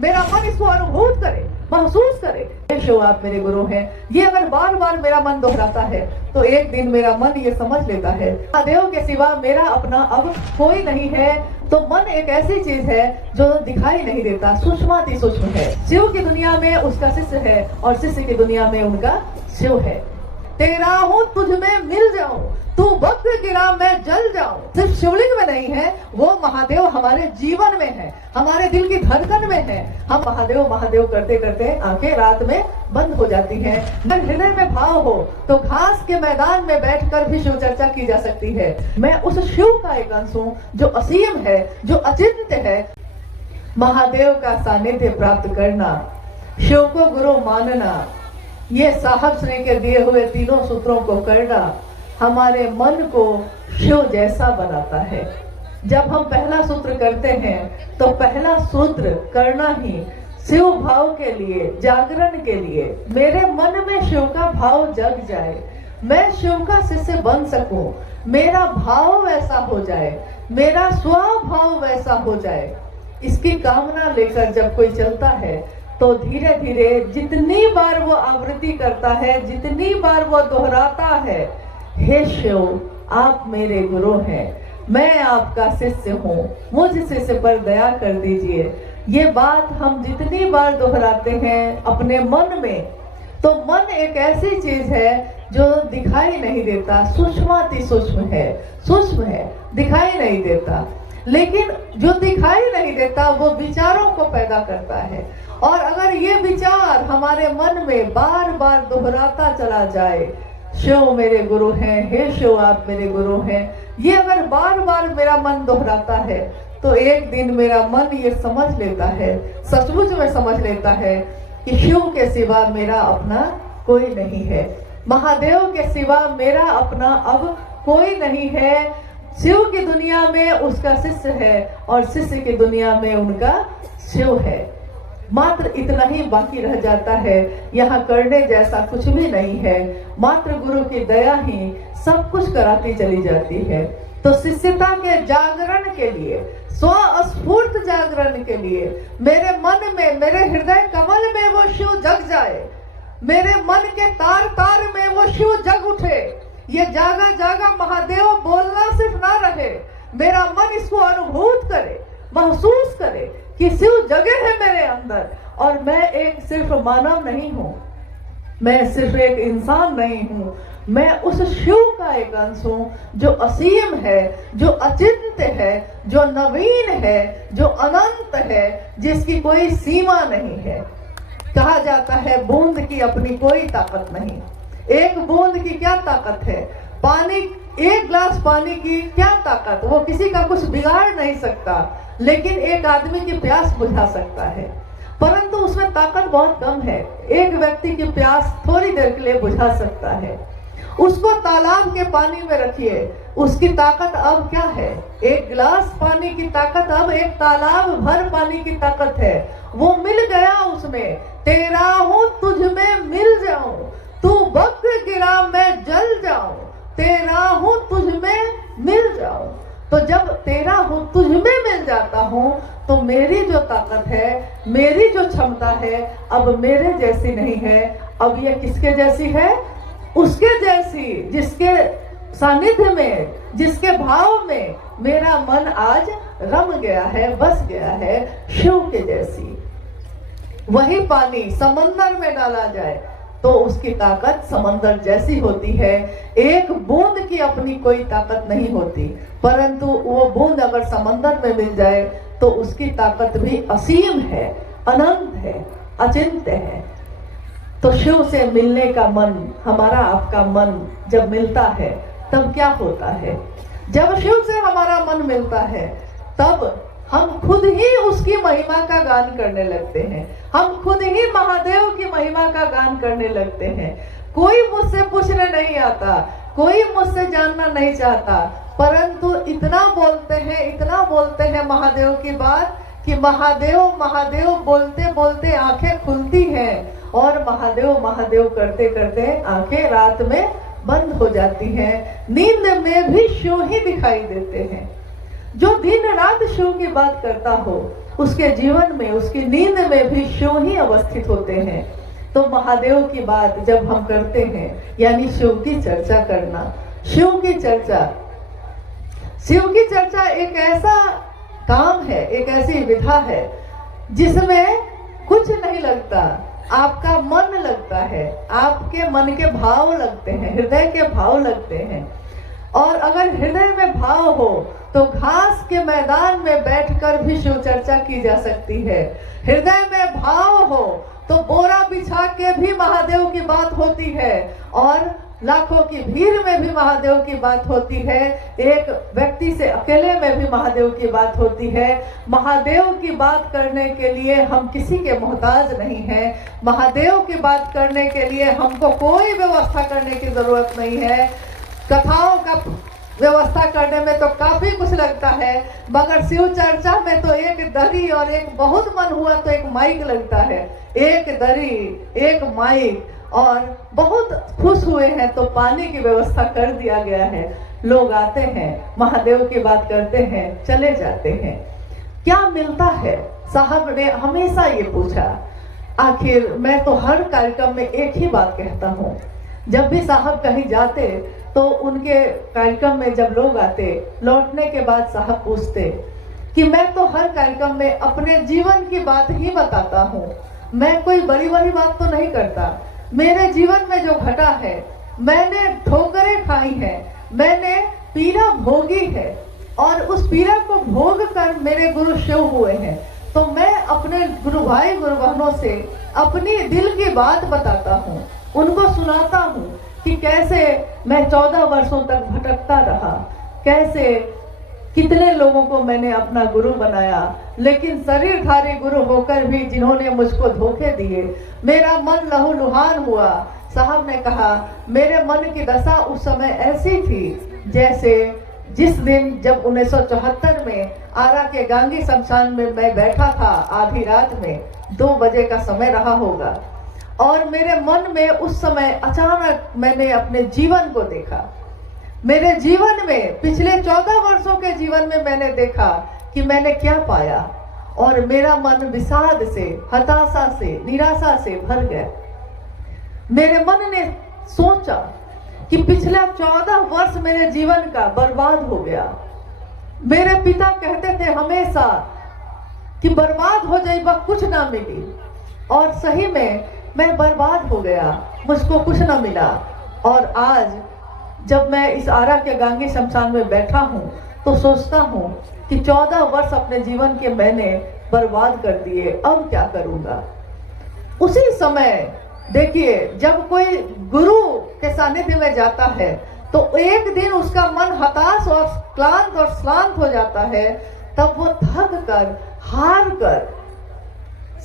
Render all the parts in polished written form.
मेरा मन इसको अनुभूत करे, महसूस करे। हे शिव आप मेरे गुरु हैं, ये अगर बार बार मेरा मन दोहराता है तो एक दिन मेरा मन ये समझ लेता है महादेव के सिवा मेरा अपना अब कोई नहीं है। तो मन एक ऐसी चीज है जो दिखाई नहीं देता, सूक्ष्माति सूक्ष्म है। शिव की दुनिया में उसका शिष्य है और शिष्य की दुनिया में उनका शिव है। तेरा हूँ तुझ में मिल जाऊं, तू वक्र गिरा मैं जल जाऊं। सिर्फ शिवलिंग में नहीं है, वो महादेव हमारे जीवन में है, हमारे दिल की धड़कन में है। हम महादेव महादेव करते करते आंखें रात में बंद हो जाती हैं। अगर हृदय में भाव हो तो घास के मैदान में बैठकर भी शिव चर्चा की जा सकती है। मैं उस शिव का एक अंश हूँ जो असीम है, जो अचिंत्य है। महादेव का सानिध्य प्राप्त करना, शिव को गुरु मानना, ये साहब श्री के दिए हुए तीनों सूत्रों को करना हमारे मन को शिव जैसा बनाता है। जब हम पहला सूत्र करते हैं तो पहला सूत्र करना ही शिव भाव के लिए, जागरण के लिए। मेरे मन में शिव का भाव जग जाए, मैं शिव का शिष्य बन सकूं, मेरा भाव वैसा हो जाए, मेरा स्वभाव वैसा हो जाए। इसकी कामना लेकर जब कोई चलता है तो धीरे धीरे जितनी बार वो आवृत्ति करता है, जितनी बार वो दोहराता है, हे शिव आप मेरे गुरु हैं, मैं आपका शिष्य हूँ, मुझ शिष्य पर दया कर दीजिए। ये बात हम जितनी बार दोहराते हैं अपने मन में, तो मन एक ऐसी चीज है जो दिखाई नहीं देता, सूक्ष्माति सूक्ष्म है, सूक्ष्म है, दिखाई नहीं देता। लेकिन जो दिखाई नहीं देता वो विचारों को पैदा करता है। और अगर ये विचार हमारे मन में बार बार दोहराता चला जाए, शिव मेरे गुरु हैं, हे शिव आप मेरे गुरु हैं, ये अगर बार बार मेरा मन दोहराता है तो एक दिन मेरा मन ये समझ लेता है, सचमुच में समझ लेता है कि शिव के सिवा मेरा अपना कोई नहीं है, महादेव के सिवा मेरा अपना अब कोई नहीं है। शिव की दुनिया में उसका शिष्य है और शिष्य की दुनिया में उनका शिव है। मात्र इतना ही बाकी रह जाता है, यहाँ करने जैसा कुछ भी नहीं है, मात्र गुरु की दया ही सब कुछ कराती चली जाती है। तो शिष्यता के जागरण के लिए, स्वस्फूर्त जागरण के लिए मेरे मन में, मेरे हृदय कमल में वो शिव जग जाए, मेरे मन के तार तार में वो शिव जग उठे। ये जागा जागा महादेव बोलना सिर्फ ना रहे, मेरा मन इसको अनुभूत करे, महसूस करे कि शिव जगे है मेरे अंदर। और मैं एक सिर्फ मानव नहीं हूँ, मैं सिर्फ एक इंसान नहीं हूँ, मैं उस शिव का एक अंश हूँ जो असीम है, जो अचिंत्य है, जो नवीन है, जो अनंत है, जिसकी कोई सीमा नहीं है। कहा जाता है बूंद की अपनी कोई ताकत नहीं। एक बूंद की क्या ताकत है? पानी, एक गिलास पानी की क्या ताकत? वो किसी का कुछ बिगाड़ नहीं सकता, लेकिन एक आदमी की प्यास बुझा सकता है, परंतु उसमें ताकत बहुत कम है। एक व्यक्ति की प्यास थोड़ी देर के लिए बुझा सकता है। उसको तालाब के पानी में रखिए, उसकी ताकत अब क्या है? एक गिलास पानी की ताकत अब एक तालाब भर पानी की ताकत है। वो मिल गया उसमें, तेरा हूँ तुझ में मिल जाऊं, तू वक्र गिरा मैं जल जाऊं, तेरा हूँ तुझ में मिल जाऊं। तो जब तेरा हूँ तुझ में मिल जाता हूँ तो मेरी जो ताकत है, मेरी जो क्षमता है, अब मेरे जैसी नहीं है, अब ये किसके जैसी है? उसके जैसी, जिसके सानिध्य में, जिसके भाव में मेरा मन आज रम गया है, बस गया है, शिव के जैसी। वही पानी समंदर में डाला जाए तो उसकी ताकत समंदर जैसी होती है। एक बूंद की अपनी कोई ताकत नहीं होती, परंतु वो बूंद अगर समंदर में मिल जाए तो उसकी ताकत भी असीम है, अनंत है, अचिंत्य है। तो शिव से मिलने का मन, हमारा आपका मन जब मिलता है तब क्या होता है? जब शिव से हमारा मन मिलता है तब हम खुद ही उसकी महिमा का गान करने लगते हैं, हम खुद ही महादेव की महिमा का गान करने लगते हैं। कोई मुझसे पूछने नहीं आता, कोई मुझसे जानना नहीं चाहता, परंतु इतना बोलते हैं, इतना बोलते हैं महादेव की बात कि महादेव महादेव बोलते बोलते आंखें खुलती हैं और महादेव महादेव करते करते आंखें रात में बंद हो जाती हैं। नींद में भी शिव ही दिखाई देते हैं। जो दिन रात शिव की बात करता हो उसके जीवन में, उसकी नींद में भी शिव ही अवस्थित होते हैं। तो महादेव की बात जब हम करते हैं, यानी शिव की चर्चा करना, शिव की चर्चा एक ऐसा काम है, एक ऐसी विधा है जिसमें कुछ नहीं लगता, आपका मन लगता है, आपके मन के भाव लगते हैं, हृदय के भाव लगते हैं। और अगर हृदय में भाव हो तो घास के मैदान में बैठकर भी शिव चर्चा की जा सकती है। हृदय में भाव हो तो बोरा बिछा के भी महादेव की बात होती है, और लाखों की भीड़ में भी महादेव की बात होती है, एक व्यक्ति से अकेले में भी महादेव की बात होती है। महादेव की बात करने के लिए हम किसी के मोहताज नहीं हैं। महादेव की बात करने के लिए हमको कोई व्यवस्था करने की जरूरत नहीं है। कथाओं का व्यवस्था करने में तो काफी कुछ लगता है, मगर शिव चर्चा में तो एक दरी और एक बहुत मन हुआ तो एक माइक लगता है। एक दरी, एक माइक, और बहुत खुश हुए हैं तो पानी की व्यवस्था कर दिया गया है। लोग आते हैं, महादेव की बात करते हैं, चले जाते हैं। क्या मिलता है? साहब ने हमेशा ये पूछा। आखिर मैं तो हर कार्यक्रम में एक ही बात कहता हूँ, जब भी साहब कहीं जाते तो उनके कार्यक्रम में जब लोग आते, लौटने के बाद साहब पूछते कि मैं तो हर कार्यक्रम में अपने जीवन की बात ही बताता हूँ, मैं कोई बड़ी बड़ी बात तो नहीं करता। मेरे जीवन में जो घटा है, मैंने ठोकरें खाई हैं, मैंने पीड़ा भोगी है, और उस पीड़ा को भोग कर मेरे गुरु शिव हुए हैं। तो मैं अपने गुरु भाई गुरु बहनों से अपनी दिल की बात बताता हूँ, उनको सुनाता हूँ कि कैसे मैं 14 वर्षों तक भटकता रहा, कैसे कितने लोगों को मैंने अपना गुरु बनाया, लेकिन शरीरधारी गुरु होकर भी जिन्होंने मुझको धोखे दिए, मेरा मन लहूलुहान हुआ। साहब ने कहा, मेरे मन की दशा उस समय ऐसी थी जैसे जिस दिन जब 1974 में आरा के गांगी शमशान में मैं बैठा था, आधी रात में 2 बजे का समय रहा होगा, और मेरे मन में उस समय अचानक मैंने अपने जीवन को देखा। मेरे जीवन में, पिछले 14 वर्षों के जीवन में मैंने देखा कि मैंने क्या पाया, और मेरा मन विषाद से, हताशा से, निराशा से भर गया। मेरे मन ने सोचा कि पिछला 14 वर्ष मेरे जीवन का बर्बाद हो गया। मेरे पिता कहते थे हमेशा कि बर्बाद हो जाए, बस कुछ ना मिली, और सही में मैं बर्बाद हो गया, मुझको कुछ ना मिला। और आज जब मैं इस आरा के गांगी शमशान में बैठा हूँ तो सोचता हूँ कि 14 वर्ष अपने जीवन के मैंने बर्बाद कर दिए, अब क्या करूँगा। उसी समय देखिए, जब कोई गुरु के सानिध्य में जाता है तो एक दिन उसका मन हताश और क्लांत और श्रांत हो जाता है, तब वो थक कर, हार कर,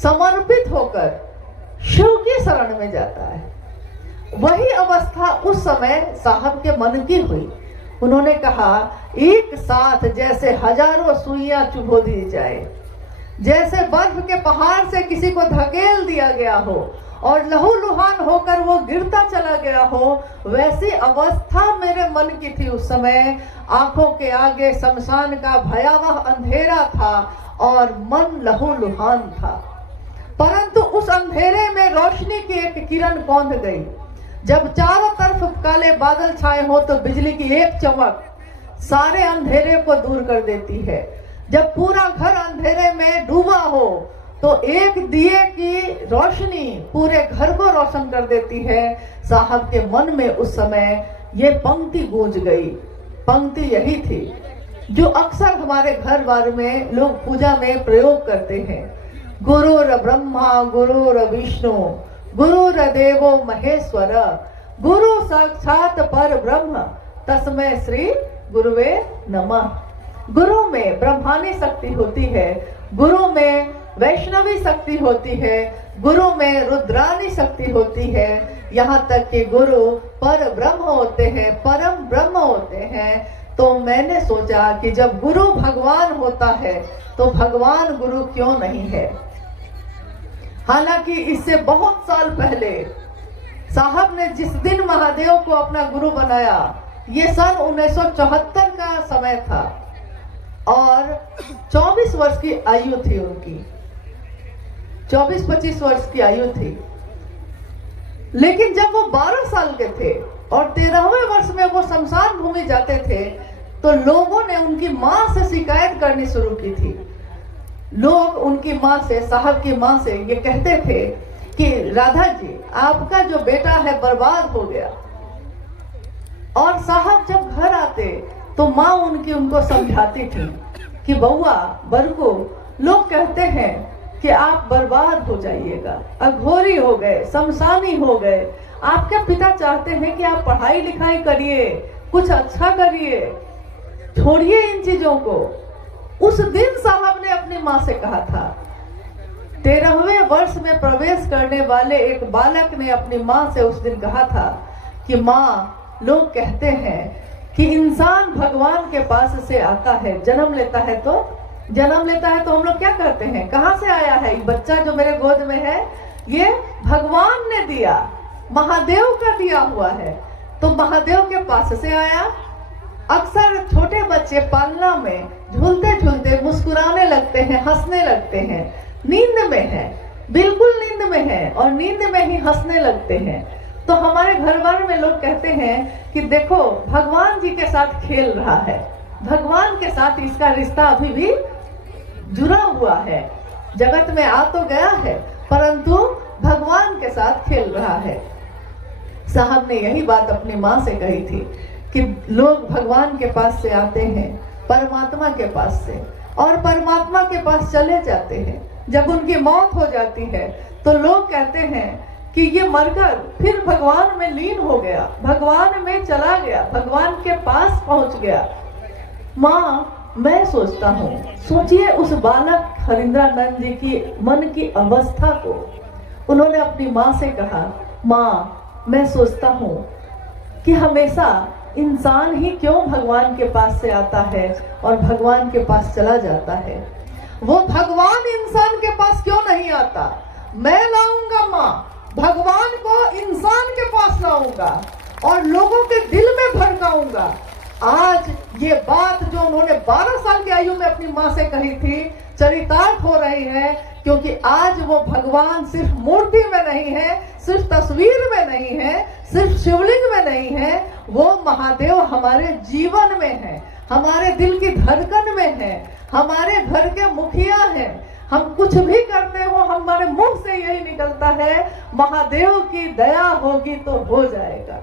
समर्पित होकर शिव की शरण में जाता है। वही अवस्था उस समय साहब के मन की हुई। उन्होंने कहा, एक साथ जैसे हजारों सुइयां चुभो दी जाए, जैसे बर्फ के पहाड़ से किसी को धकेल दिया गया हो और लहूलुहान होकर वो गिरता चला गया हो, वैसी अवस्था मेरे मन की थी उस समय। आंखों के आगे शमशान का भयावह अंधेरा था और मन लहूलुहान था, परंतु उस अंधेरे में रोशनी की एक किरण कौंध गई। जब चारों तरफ काले बादल छाए हो तो बिजली की एक चमक सारे अंधेरे को दूर कर देती है। जब पूरा घर अंधेरे में डूबा हो तो एक दिए की रोशनी पूरे घर को रोशन कर देती है। साहब के मन में उस समय ये पंक्ति गूंज गई। पंक्ति यही थी जो अक्सर हमारे घर बार में लोग पूजा में प्रयोग करते हैं, गुरुर ब्रह्मा गुरुर विष्णु गुरुर्देवो महेश्वर गुरु साक्षात पर ब्रह्म तस्मै श्री गुरुवे नमः। गुरु में ब्रह्मानी शक्ति होती है, गुरु में वैष्णवी शक्ति होती है, गुरु में रुद्रानी शक्ति होती है, यहाँ तक कि गुरु पर ब्रह्म होते हैं, परम ब्रह्म होते हैं। तो मैंने सोचा कि जब गुरु भगवान होता है तो भगवान गुरु क्यों नहीं है। हालांकि इससे बहुत साल पहले साहब ने जिस दिन महादेव को अपना गुरु बनाया, ये सन 1974 का समय था, और 24 वर्ष की आयु थी उनकी, 24-25 वर्ष की आयु थी। लेकिन जब वो 12 साल के थे और 13वें वर्ष में वो शमशान भूमि जाते थे, तो लोगों ने उनकी माँ से शिकायत करनी शुरू की थी। लोग उनकी माँ से, साहब की माँ से ये कहते थे कि राधा जी, आपका जो बेटा है बर्बाद हो गया। और साहब जब घर आते तो माँ उनकी उनको समझाती थी कि बउआ, बरको, लोग कहते हैं कि आप बर्बाद हो जाइएगा, अघोरी हो गए, शमशानी हो गए। आपके पिता चाहते हैं कि आप पढ़ाई लिखाई करिए, कुछ अच्छा करिए, छोड़िए इन चीजों को। उस दिन साहब ने अपनी माँ से कहा था। 13वें वर्ष में प्रवेश करने वाले एक बालक ने अपनी माँ से उस दिन कहा था कि माँ, लोग कहते हैं कि इंसान भगवान के पास से आता है, जन्म लेता है तो हम लोग क्या करते हैं, कहाँ से आया है ये बच्चा जो मेरे गोद में है, ये भगवान ने दिया, महादेव का दिया हुआ है, तो महादेव के पास से आया। अक्सर छोटे बच्चे पालना में झूलते झूलते मुस्कुराने लगते हैं, हंसने लगते हैं, नींद में है, बिल्कुल नींद में है और नींद में ही हंसने लगते हैं। तो हमारे घर बार में लोग कहते हैं कि देखो भगवान जी के साथ खेल रहा है, भगवान के साथ इसका रिश्ता अभी भी जुड़ा हुआ है, जगत में आ तो गया है परंतु भगवान के साथ खेल रहा है। साहब ने यही बात अपनी माँ से कही थी कि लोग भगवान के पास से आते हैं, परमात्मा के पास से, और परमात्मा के पास चले जाते हैं। जब उनकी मौत हो जाती है तो लोग कहते हैं कि ये मरकर फिर भगवान में लीन हो गया, भगवान में चला गया, भगवान के पास पहुंच गया। माँ, मैं सोचता हूँ, सोचिए उस बालक हरिंद्रानंद जी की मन की अवस्था को। उन्होंने अपनी माँ से कहा, माँ, मैं सोचता हूँ कि हमेशा इंसान ही क्यों भगवान के पास से आता है और भगवान के पास चला जाता है। वो भगवान इंसान के पास क्यों नहीं आता। मैं लाऊंगा माँ, भगवान को इंसान के पास लाऊंगा और लोगों के दिल में भड़काऊंगा। आज ये बात जो उन्होंने 12 साल की आयु में अपनी माँ से कही थी चरितार्थ हो रही है, क्योंकि आज वो भगवान सिर्फ मूर्ति में नहीं है, सिर्फ तस्वीर में नहीं है, सिर्फ शिवलिंग में नहीं है, वो महादेव हमारे जीवन में है, हमारे दिल की धड़कन में है, हमारे घर के मुखिया हैं। हम कुछ भी करते हो हमारे मुंह से यही निकलता है, महादेव की दया होगी तो हो जाएगा।